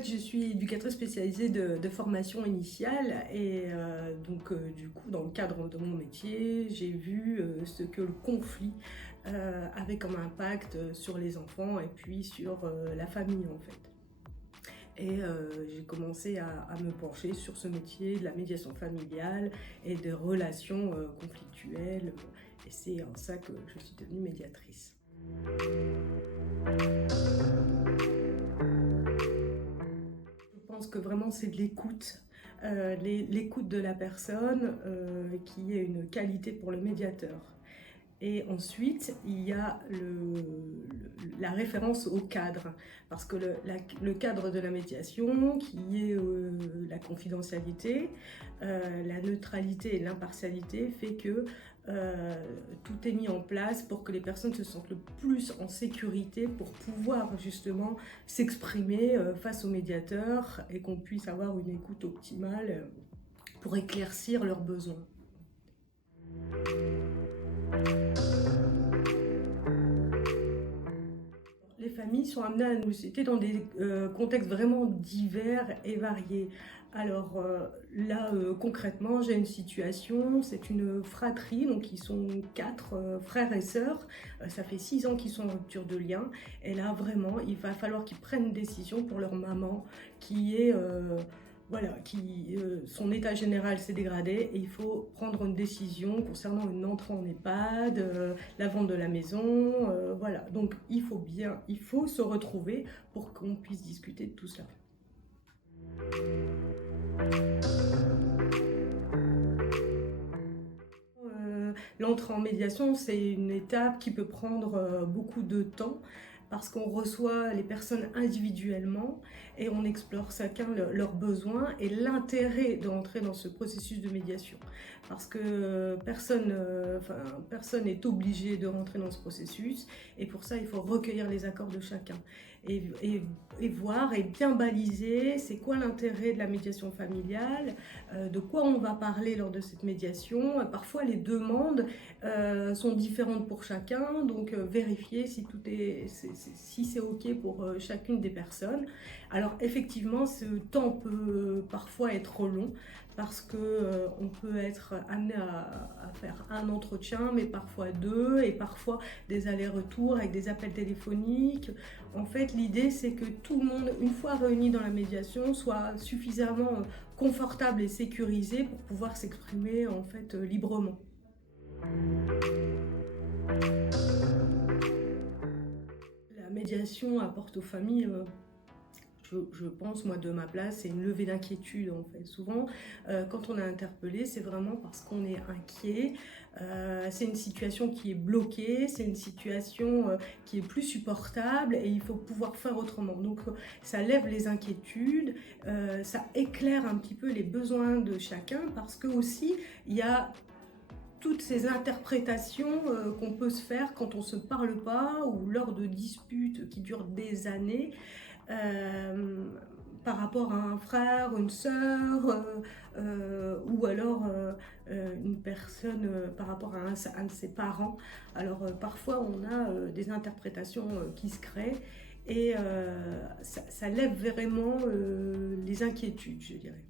fait, je suis éducatrice spécialisée de formation initiale et du coup, dans le cadre de mon métier, j'ai vu ce que le conflit avait comme impact sur les enfants et puis sur la famille en fait. Et j'ai commencé à me pencher sur ce métier de la médiation familiale et des relations conflictuelles. Et c'est en ça que je suis devenue médiatrice. Je pense que vraiment c'est de l'écoute, l'écoute de la personne qui est une qualité pour le médiateur. Et ensuite, il y a la référence au cadre, parce que le cadre de la médiation, qui est la confidentialité, la neutralité et l'impartialité, fait que tout est mis en place pour que les personnes se sentent le plus en sécurité pour pouvoir justement s'exprimer face au médiateur et qu'on puisse avoir une écoute optimale pour éclaircir leurs besoins. Les familles sont amenées à nous citer dans des contextes vraiment divers et variés. Alors concrètement, j'ai une situation, c'est une fratrie, donc ils sont 4 frères et sœurs. Ça fait 6 ans qu'ils sont en rupture de lien. Et là, vraiment, il va falloir qu'ils prennent une décision pour leur maman qui est... son état général s'est dégradé et il faut prendre une décision concernant une entrée en EHPAD, la vente de la maison, voilà. Donc il faut se retrouver pour qu'on puisse discuter de tout cela. L'entrée en médiation, c'est une étape qui peut prendre beaucoup de temps parce qu'on reçoit les personnes individuellement et on explore chacun leurs besoins et l'intérêt d'entrer dans ce processus de médiation. Parce que personne n'est obligé de rentrer dans ce processus et pour ça, il faut recueillir les accords de chacun et voir et bien baliser c'est quoi l'intérêt de la médiation familiale, de quoi on va parler lors de cette médiation. Parfois, les demandes sont différentes pour chacun, donc vérifier si c'est OK pour chacune des personnes. Alors effectivement, ce temps peut parfois être long parce que on peut être amené à faire un entretien, mais parfois 2 et parfois des allers-retours avec des appels téléphoniques. En fait, l'idée c'est que tout le monde, une fois réuni dans la médiation, soit suffisamment confortable et sécurisé pour pouvoir s'exprimer en fait librement. La médiation apporte aux familles, je pense, moi, de ma place, c'est une levée d'inquiétude, en fait. Souvent, quand on est interpellé, c'est vraiment parce qu'on est inquiet. C'est une situation qui est bloquée, c'est une situation qui est plus supportable et il faut pouvoir faire autrement. Donc, ça lève les inquiétudes, ça éclaire un petit peu les besoins de chacun parce que aussi, il y a toutes ces interprétations qu'on peut se faire quand on ne se parle pas ou lors de disputes qui durent des années par rapport à un frère, une sœur ou alors une personne par rapport à un de ses parents. Alors parfois on a des interprétations qui se créent et ça lève vraiment les inquiétudes, je dirais.